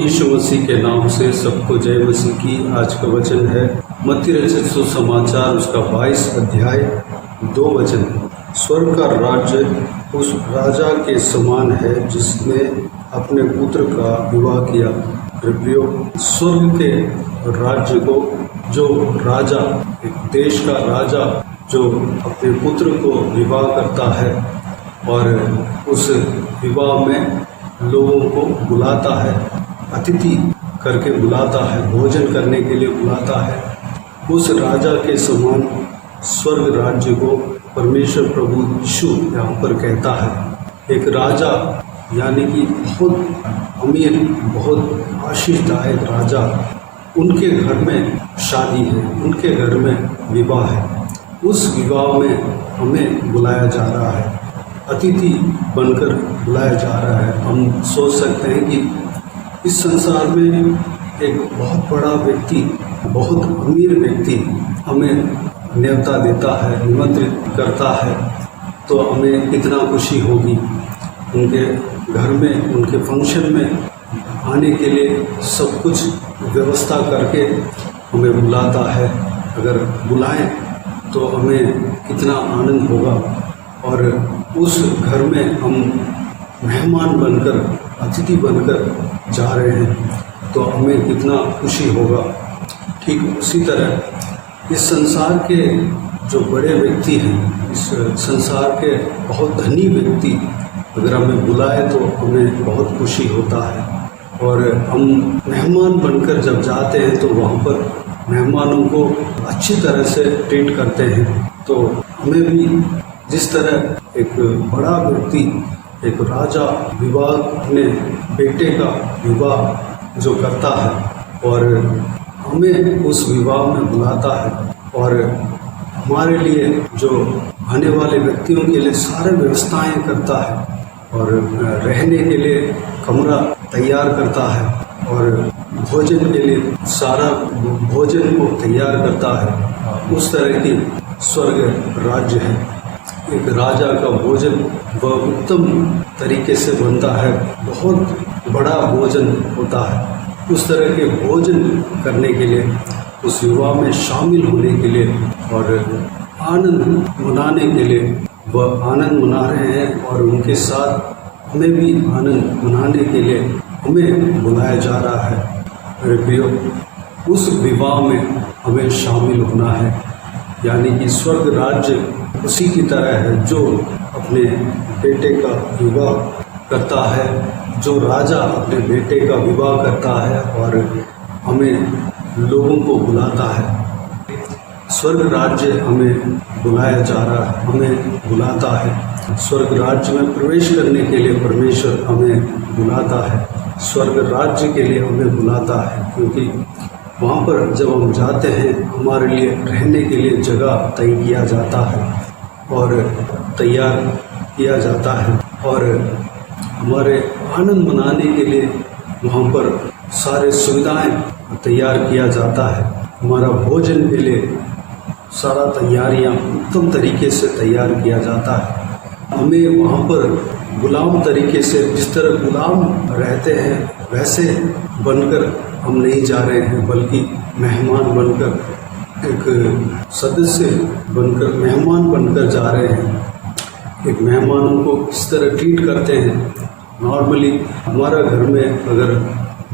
यीशु मसीह के नाम से सबको जय मसीह की। आज का वचन है मत्ती रचित सुसमाचार उसका 22 अध्याय 2 वचन। स्वर्ग का राज्य उस राजा के समान है जिसने अपने पुत्र का विवाह किया। प्रियो, स्वर्ग के राज्य को जो राजा, एक देश का राजा जो अपने पुत्र को विवाह करता है और उस विवाह में लोगों को बुलाता है, अतिथि करके बुलाता है, भोजन करने के लिए बुलाता है, उस राजा के समान स्वर्ग राज्य को परमेश्वर प्रभु यीशु यहाँ पर कहता है। एक राजा यानी कि बहुत अमीर, बहुत आशीषदायक राजा, उनके घर में शादी है, उनके घर में विवाह है। उस विवाह में हमें बुलाया जा रहा है, अतिथि बनकर बुलाया जा रहा है। हम सोच सकते हैं कि इस संसार में एक बहुत बड़ा व्यक्ति, बहुत अमीर व्यक्ति हमें न्योता देता है, निमंत्रित करता है, तो हमें कितना खुशी होगी। उनके घर में, उनके फंक्शन में आने के लिए सब कुछ व्यवस्था करके हमें बुलाता है। अगर बुलाएं तो हमें कितना आनंद होगा। और उस घर में हम मेहमान बनकर, अतिथि बनकर जा रहे हैं तो हमें कितना खुशी होगा। ठीक उसी तरह इस संसार के जो बड़े व्यक्ति हैं, इस संसार के बहुत धनी व्यक्ति अगर हमें बुलाए तो हमें बहुत खुशी होता है। और हम मेहमान बनकर जब जाते हैं तो वहाँ पर मेहमानों को अच्छी तरह से ट्रीट करते हैं। तो हमें भी जिस तरह एक बड़ा व्यक्ति, एक राजा विवाह, अपने बेटे का विवाह जो करता है और हमें उस विवाह में बुलाता है और हमारे लिए जो आने वाले व्यक्तियों के लिए सारे व्यवस्थाएं करता है और रहने के लिए कमरा तैयार करता है और भोजन के लिए सारा भोजन को तैयार करता है। उस तरह की स्वर्ग राज्य है। एक राजा का भोजन वह उत्तम तरीके से बनता है, बहुत बड़ा भोजन होता है। उस तरह के भोजन करने के लिए, उस विवाह में शामिल होने के लिए और आनंद मनाने के लिए वह आनंद मना रहे हैं और उनके साथ हमें भी आनंद मनाने के लिए हमें बुलाया जा रहा है। मेरे प्रियो, उस विवाह में हमें शामिल होना है। यानी कि स्वर्ग राज्य उसी की तरह है जो अपने बेटे का विवाह करता है, जो राजा अपने बेटे का विवाह करता है और हमें लोगों को बुलाता है। स्वर्ग राज्य हमें बुलाया जा रहा है, हमें बुलाता है। स्वर्ग राज्य में प्रवेश करने के लिए परमेश्वर हमें बुलाता है, स्वर्ग राज्य के लिए हमें बुलाता है, क्योंकि वहाँ पर जब हम जाते हैं हमारे लिए रहने के लिए जगह तय किया जाता है और तैयार किया जाता है और हमारे आनंद मनाने के लिए वहाँ पर सारे सुविधाएं तैयार किया जाता है। हमारा भोजन के लिए सारा तैयारियाँ उत्तम तरीके से तैयार किया जाता है। हमें वहाँ पर गुलाम तरीके से, जिस तरह गुलाम रहते हैं वैसे बनकर हम नहीं जा रहे हैं, बल्कि मेहमान बनकर, एक सदस्य बनकर, मेहमान बनकर जा रहे हैं। एक मेहमानों को किस तरह ट्रीट करते हैं। नॉर्मली हमारा घर में अगर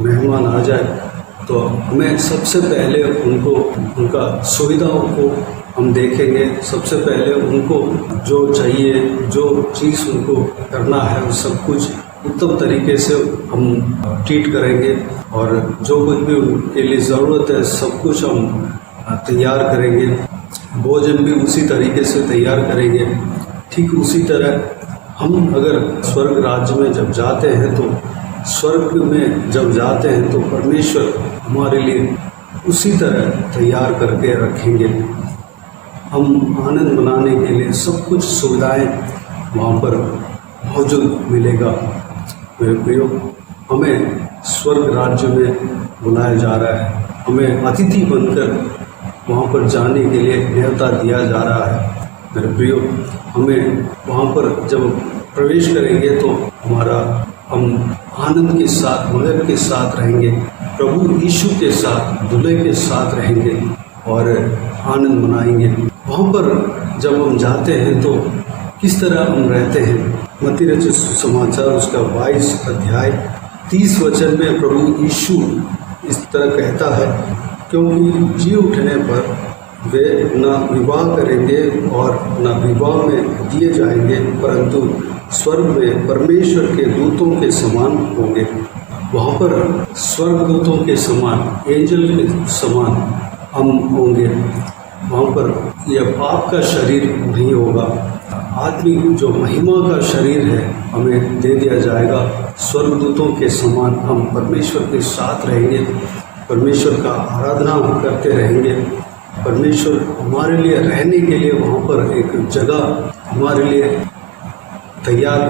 मेहमान आ जाए तो हमें सबसे पहले उनको, उनका सुविधाओं को हम देखेंगे। सबसे पहले उनको जो चाहिए, जो चीज़ उनको करना है, वो सब कुछ उत्तम तरीके से हम ट्रीट करेंगे और जो कुछ भी उनके लिए ज़रूरत है सब कुछ हम तैयार करेंगे। भोजन भी उसी तरीके से तैयार करेंगे। ठीक उसी तरह हम अगर स्वर्ग राज्य में जब जाते हैं तो स्वर्ग में जब जाते हैं तो परमेश्वर हमारे लिए उसी तरह तैयार करके रखेंगे। हम आनंद मनाने के लिए सब कुछ सुविधाएं वहाँ पर मौजूद मिलेगा। मेरे प्रियो, हमें स्वर्ग राज्य में बुलाया जा रहा है, हमें अतिथि बनकर वहाँ पर जाने के लिए न्योता दिया जा रहा है। मेरे प्रियो, हमें वहाँ पर जब प्रवेश करेंगे तो हम आनंद के साथ, मगन के साथ रहेंगे, प्रभु यीशु के साथ, दूल्हे के साथ रहेंगे और आनंद मनाएंगे। वहाँ पर जब हम जाते हैं तो किस तरह हम रहते हैं। मत्ती रचित सुसमाचार उसका 22 अध्याय 30 वचन में प्रभु यीशु इस तरह कहता है, क्योंकि जी उठने पर वे न विवाह करेंगे और न विवाह में दिए जाएंगे, परंतु स्वर्ग में परमेश्वर के दूतों के समान होंगे। वहाँ पर स्वर्गदूतों के समान, एंजल के समान हम होंगे। वहाँ पर यह पाप का शरीर नहीं होगा, आत्मिक जो महिमा का शरीर है हमें दे दिया जाएगा। स्वर्गदूतों के समान हम परमेश्वर के साथ रहेंगे, परमेश्वर का आराधना करते रहेंगे। परमेश्वर हमारे लिए रहने के लिए वहाँ पर एक जगह हमारे लिए तैयार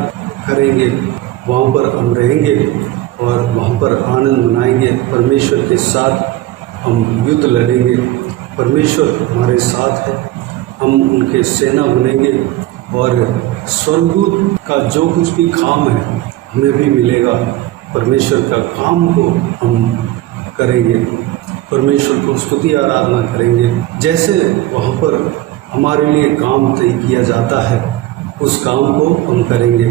करेंगे, वहाँ पर हम रहेंगे और वहाँ पर आनंद मनाएंगे। परमेश्वर के साथ हम युद्ध लड़ेंगे, परमेश्वर हमारे साथ है, हम उनके सेना बनेंगे और स्वर्गदूत का जो कुछ भी काम है हमें भी मिलेगा। परमेश्वर का काम को हम करेंगे, परमेश्वर को स्तुति आराधना करेंगे। जैसे वहाँ पर हमारे लिए काम तय किया जाता है उस काम को हम करेंगे,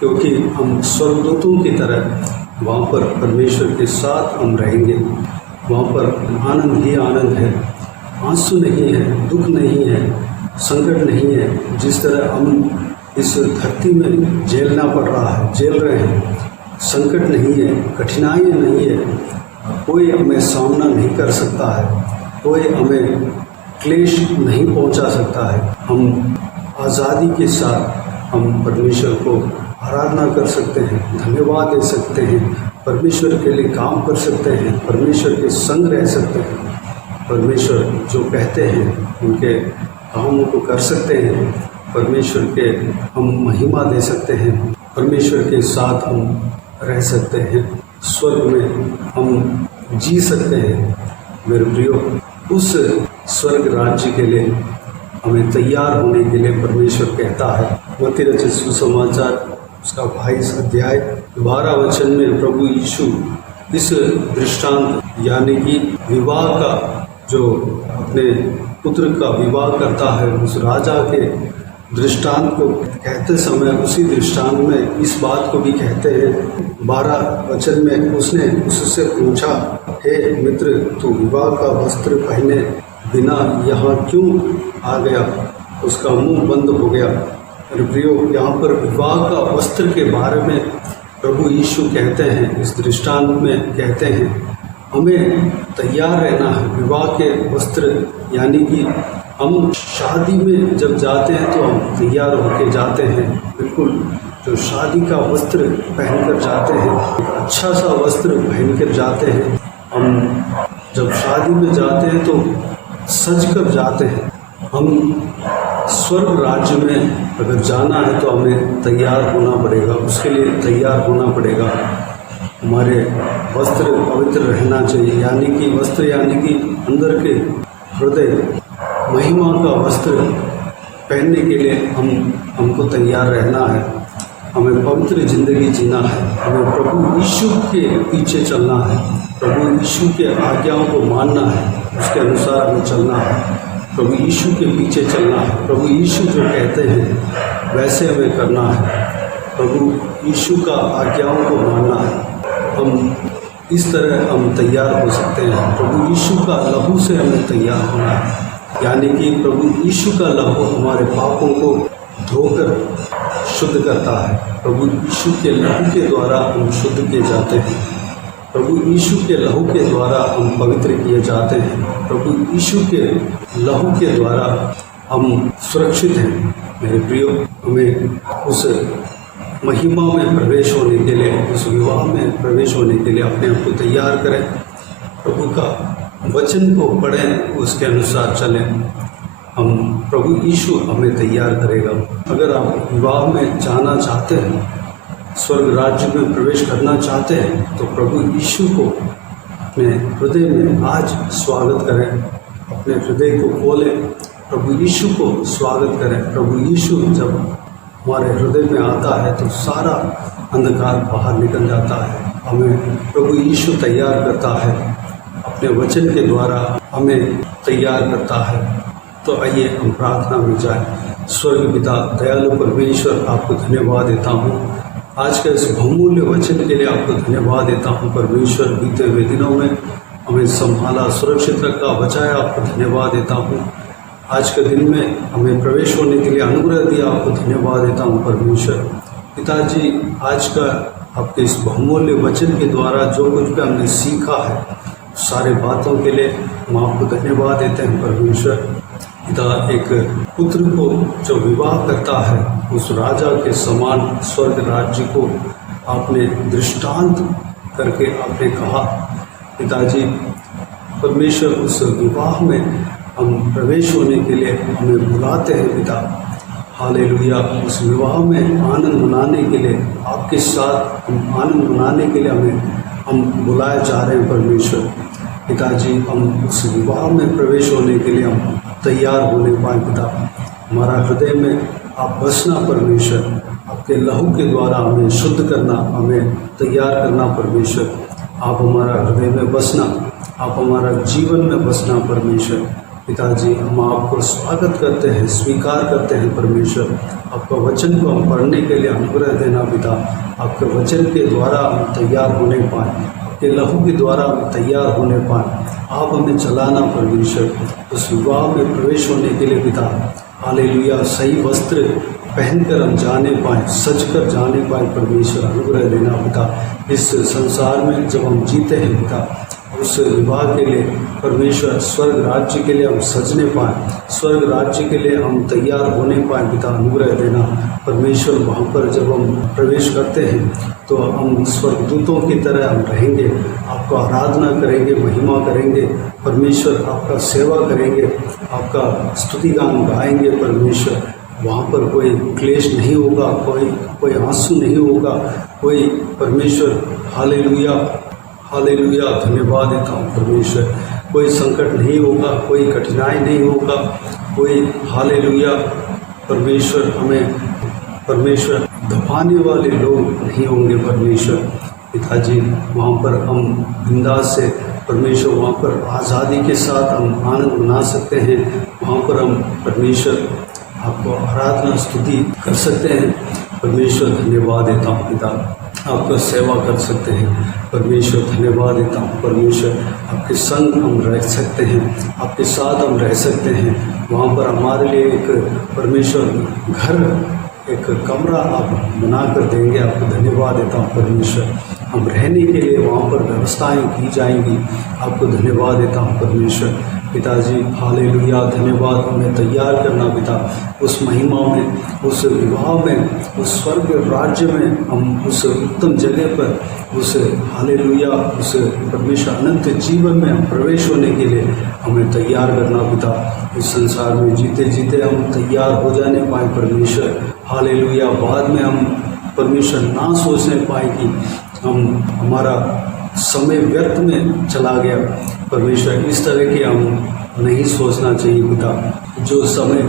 क्योंकि हम स्वर्गदूतों की तरह वहाँ पर परमेश्वर के साथ हम रहेंगे। वहाँ पर आनंद ही आनंद है, आंसू नहीं है, दुख नहीं है, संकट नहीं है। जिस तरह हम इस धरती में झेलना पड़ रहा है, झेल रहे हैं, संकट नहीं है, कठिनाइयाँ नहीं है, कोई हमें सामना नहीं कर सकता है, कोई हमें क्लेश नहीं पहुंचा सकता है। हम आज़ादी के साथ हम परमेश्वर को आराधना कर सकते हैं, धन्यवाद दे सकते हैं, परमेश्वर के लिए काम कर सकते हैं, परमेश्वर के संग रह सकते हैं। परमेश्वर जो कहते हैं उनके कामों को कर सकते हैं, परमेश्वर के हम महिमा दे सकते हैं, परमेश्वर के साथ हम रह सकते हैं, स्वर्ग में हम जी सकते हैं। मेरे प्रियो, उस स्वर्ग राज्य के लिए हमें तैयार होने के लिए परमेश्वर कहता है। मत्ती रचित सुसमाचार उसका 22 अध्याय 12 वचन में प्रभु यीशु इस दृष्टांत यानी कि विवाह का, जो अपने पुत्र का विवाह करता है, उस राजा के दृष्टांत को कहते समय उसी दृष्टांत में इस बात को भी कहते हैं। 12 वचन में उसने उससे पूछा, हे मित्र, तू विवाह का वस्त्र पहने बिना यहाँ क्यों आ गया? उसका मुंह बंद हो गया। मेरे प्रियो, यहाँ पर विवाह का वस्त्र के बारे में प्रभु यीशु कहते हैं, इस दृष्टांत में कहते हैं हमें तैयार रहना है। विवाह के वस्त्र यानी कि हम शादी में जब जाते हैं तो हम तैयार होकर जाते हैं, बिल्कुल जो शादी का वस्त्र पहनकर जाते हैं, अच्छा सा वस्त्र पहनकर जाते हैं। हम जब शादी में जाते हैं तो सज कर जाते हैं। हम स्वर्ग राज्य में अगर जाना है तो हमें तैयार होना पड़ेगा, उसके लिए तैयार होना पड़ेगा। हमारे वस्त्र पवित्र रहना चाहिए, यानी कि वस्त्र यानी कि अंदर के हृदय महिमा का वस्त्र पहनने के लिए हमको तैयार रहना है। हमें पवित्र ज़िंदगी जीना है, हमें प्रभु यीशु के पीछे चलना है, प्रभु यीशु के आज्ञाओं को मानना है, उसके अनुसार हमें चलना है, प्रभु यीशु के पीछे चलना है। प्रभु यीशु जो कहते हैं वैसे हमें करना है, प्रभु यीशु का आज्ञाओं को मानना है। हम इस तरह हम तैयार हो सकते हैं। प्रभु यीशु का लहू से हमें तैयार होना है, यानी कि प्रभु यीशु का लहू हमारे पापों को धोकर शुद्ध करता है। प्रभु यीशु के लहू के द्वारा हम शुद्ध किए जाते हैं, प्रभु यीशु के लहू के द्वारा हम पवित्र किए जाते हैं, प्रभु यीशु के लहू के द्वारा हम सुरक्षित हैं। मेरे प्रियो, हमें उस महिमा में प्रवेश होने के लिए, उस विवाह में प्रवेश होने के लिए अपने आप को तैयार करें। प्रभु का वचन को पढ़ें, उसके अनुसार चलें। हम प्रभु यीशु हमें तैयार करेगा। अगर आप विवाह में जाना चाहते हैं, स्वर्ग राज्य में प्रवेश करना चाहते हैं, तो प्रभु यीशु को अपने हृदय में आज स्वागत करें, अपने हृदय को खोलें, प्रभु यीशु को स्वागत करें। प्रभु यीशु जब हमारे हृदय में आता है तो सारा अंधकार बाहर निकल जाता है। हमें प्रभु यीशु तैयार करता है, अपने वचन के द्वारा हमें तैयार करता है। तो आइए हम प्रार्थना में जाएं। स्वर्ग पिता दयालु परमेश्वर, आपको धन्यवाद देता हूँ आज के इस बहुमूल्य वचन के लिए। आपको धन्यवाद देता हूँ परमेश्वर, बीते हुए दिनों में हमें संभाला, सुरक्षित रखा, बचाया। आपको धन्यवाद देता हूँ आज के दिन में हमें प्रवेश होने के लिए अनुग्रह दिया। आपको धन्यवाद देता हूँ परमेश्वर। पिताजी, आज का आपके इस बहुमूल्य वचन के द्वारा जो कुछ भी हमने सीखा है, सारे बातों के लिए हम आपको धन्यवाद देते हैं परमेश्वर। पिता, एक पुत्र को जो विवाह करता है, उस राजा के समान स्वर्ग राज्य को आपने दृष्टांत करके आपने कहा। पिताजी परमेश्वर, उस विवाह में हम प्रवेश होने के लिए हमें बुलाते हैं पिता। हालेलुया। उस विवाह में आनंद मनाने के लिए, आपके साथ हम आनंद मनाने के लिए हम बुलाए जा रहे हैं परमेश्वर। पिताजी, हम उस विवाह में प्रवेश होने के लिए हम तैयार होने पाए पिता। हमारा हृदय में आप बसना परमेश्वर, आपके लहू के द्वारा हमें शुद्ध करना, हमें तैयार करना परमेश्वर। आप हमारा हृदय में बसना, आप हमारा जीवन में बसना परमेश्वर। पिताजी, हम आपको स्वागत करते हैं, स्वीकार करते हैं परमेश्वर। आपका वचन को हम पढ़ने के लिए अनुग्रह देना पिता। आपके वचन के द्वारा हम तैयार होने पाएँ, आपके लहू के द्वारा हम तैयार होने पाएँ। आप हमें चलाना परमेश्वर, उस विवाह में प्रवेश होने के लिए पिता। हालेलुया। सही वस्त्र पहनकर हम जाने पाएँ, सज कर जाने पाएँ परमेश्वर, अनुग्रह देना पिता। इस संसार में जब हम जीते हैं पिता, उस विवाह के लिए परमेश्वर, स्वर्ग राज्य के लिए हम सजने पाएँ, स्वर्ग राज्य के लिए हम तैयार होने पाएँ पिता, अनुग्रह देना परमेश्वर। वहाँ पर जब हम प्रवेश करते हैं तो हम स्वर्गदूतों की तरह हम रहेंगे, आपका आराधना करेंगे, महिमा करेंगे परमेश्वर, आपका सेवा करेंगे, आपका स्तुति गान गाएंगे परमेश्वर। वहाँ पर कोई क्लेश नहीं होगा, कोई आंसू नहीं होगा, कोई परमेश्वर। Hallelujah, hallelujah. धन्यवाद देता हूँ परमेश्वर। कोई संकट नहीं होगा, कोई कठिनाई नहीं होगा, कोई हालेलुया परमेश्वर। हमें परमेश्वर दबाने वाले लोग नहीं होंगे परमेश्वर। पिताजी, वहाँ पर हम बिंदास से परमेश्वर, वहाँ पर आज़ादी के साथ हम आनंद मना सकते हैं। वहाँ पर हम परमेश्वर आपको आराधना स्तुति कर सकते हैं परमेश्वर। धन्यवाद देता हूँ पिता, आपका सेवा कर सकते हैं परमेश्वर। धन्यवाद देता हूँ परमेश्वर। आपके संग हम रह सकते हैं, आपके साथ हम रह सकते हैं। वहाँ पर हमारे लिए एक परमेश्वर घर, एक कमरा आप बना कर देंगे। आपको धन्यवाद देता हूँ परमेश्वर। हम रहने के लिए वहाँ पर व्यवस्थाएं की जाएंगी। आपको धन्यवाद देता हूँ परमेश्वर। पिताजी, हालेलुया। धन्यवाद। हमें तैयार करना पिता, उस महिमा में, उस विवाह में, उस स्वर्ग राज्य में, हम उस उत्तम जगह पर, उस हालेलुया, उस परमेश्वर अनंत जीवन में हम प्रवेश होने के लिए हमें तैयार करना पिता। इस संसार में जीते जीते हम तैयार हो जाने पाए परमेश्वर। हालेलुया। बाद में हम परमेश्वर ना सोचने पाए कि हमारा समय व्यर्थ में चला गया परमेश्वर। इस तरह के हम नहीं सोचना चाहिए पिता। जो समय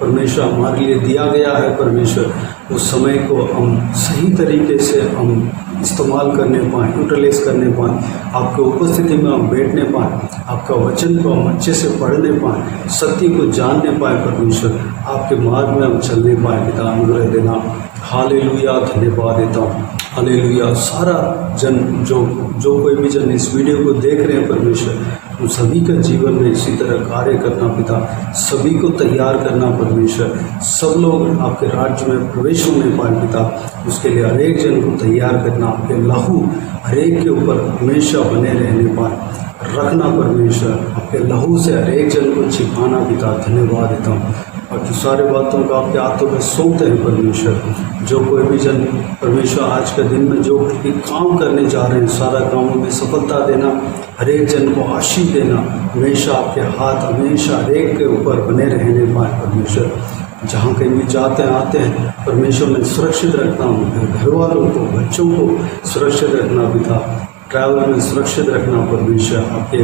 परमेश्वर हमारे लिए दिया गया है परमेश्वर, उस समय को हम सही तरीके से हम इस्तेमाल करने पाएँ, यूटिलाइज करने पाएँ, आपके उपस्थिति में हम बैठने पाएँ, आपका वचन को हम अच्छे से पढ़ने पाएँ, सत्य को जानने पाएँ परमेश्वर, आपके मार्ग में हम चलने पाएँ पिता। अनुग्रह देना। हालेलुया। धन्यवाद देता हूँ। हालेलुया। सारा जन, जो कोई भी जन इस वीडियो को देख रहे हैं परमेश्वर, उन सभी का जीवन में इसी तरह कार्य करना पिता। सभी को तैयार करना परमेश्वर। सब लोग आपके राज्य में प्रवेश होने पाए पिता। उसके लिए हर एक जन को तैयार करना, आपके लहू हर एक के ऊपर हमेशा बने रहने पाए रखना परमेश्वर। आपके लहू से हर एक जन को छिपाना पिता। धन्यवाद देता हूँ। और जो सारे बातों का आपके हाथों में सौंपते हैं परमेश्वर। जो कोई भी जन परमेश्वर आज के दिन में जो भी काम करने जा रहे हैं, सारा कामों में सफलता देना, हर एक जन को आशीष देना। हमेशा आपके हाथ हमेशा हर एक के ऊपर बने रहने पाए परमेश्वर। जहाँ कहीं भी जाते हैं आते हैं परमेश्वर में सुरक्षित रखना, घर वालों को, बच्चों को सुरक्षित रखना पिता। ट्रैवल में सुरक्षित रखना परमेश्वर। आपके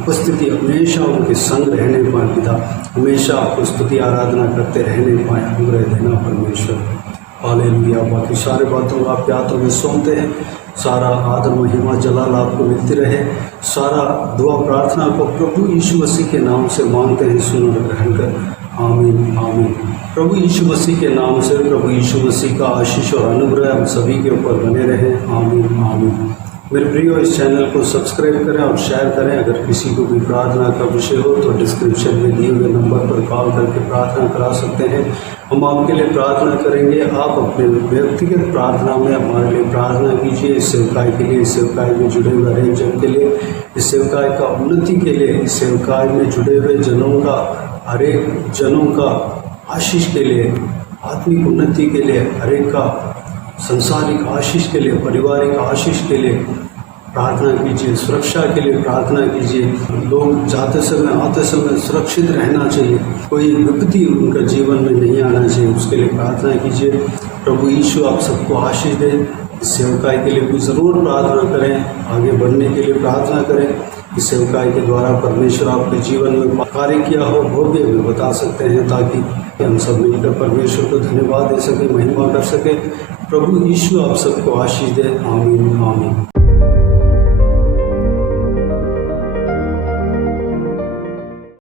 उपस्थिति हमेशा उनके संग रहने पाए पिता। हमेशा आपको स्तुति आराधना करते रहने पाए। अनुग्रह देना परमेश्वर। हालेलुया। बाकी सारे बातों को आपके हाथों में सौंपते हैं। सारा आदर महिमा जलाल आपको मिलती रहे। सारा दुआ प्रार्थना को प्रभु यीशु मसीह के नाम से मांगते हैं, सुन और ग्रहण कर। आमीन आमीन। प्रभु यीशु मसीह के नाम से प्रभु यीशु मसीह का आशीष और अनुग्रह हम सभी के ऊपर बने रहे। आमीन आमीन। मेरे प्रियो, इस चैनल को सब्सक्राइब करें और शेयर करें। अगर किसी को भी प्रार्थना का विषय हो तो डिस्क्रिप्शन में दिए हुए नंबर पर कॉल करके प्रार्थना करा सकते हैं। हम आपके लिए प्रार्थना करेंगे। आप अपने व्यक्तिगत प्रार्थना में हमारे लिए प्रार्थना कीजिए। इस सेवकाई के लिए, इस सेवकाई में जुड़े हुए हर एक जन के लिए, इस सेवकाई का उन्नति के लिए, इस सेवकाई में जुड़े हुए जनों का, हर एक जनों का आशीष के लिए, आत्मिक उन्नति के लिए, हर एक का संसारिक आशीष के लिए, पारिवारिक आशीष के लिए प्रार्थना कीजिए। सुरक्षा के लिए प्रार्थना कीजिए। लोग जाते समय आते समय सुरक्षित रहना चाहिए, कोई विपत्ति उनका जीवन में नहीं आना चाहिए, उसके लिए प्रार्थना कीजिए। प्रभु यीशु आप सबको आशीष दें। इस सेवकाई के लिए भी ज़रूर प्रार्थना करें, आगे बढ़ने के लिए प्रार्थना करें। इस सेवकाई के द्वारा परमेश्वर आपके जीवन में कार्य किया हो वो भी हमें बता सकते हैं, ताकि हम सब मिलकर परमेश्वर को धन्यवाद दे सके, महिमा कर सके। प्रभु यीशु आप सबको आशीष दे। आमीन आमीन।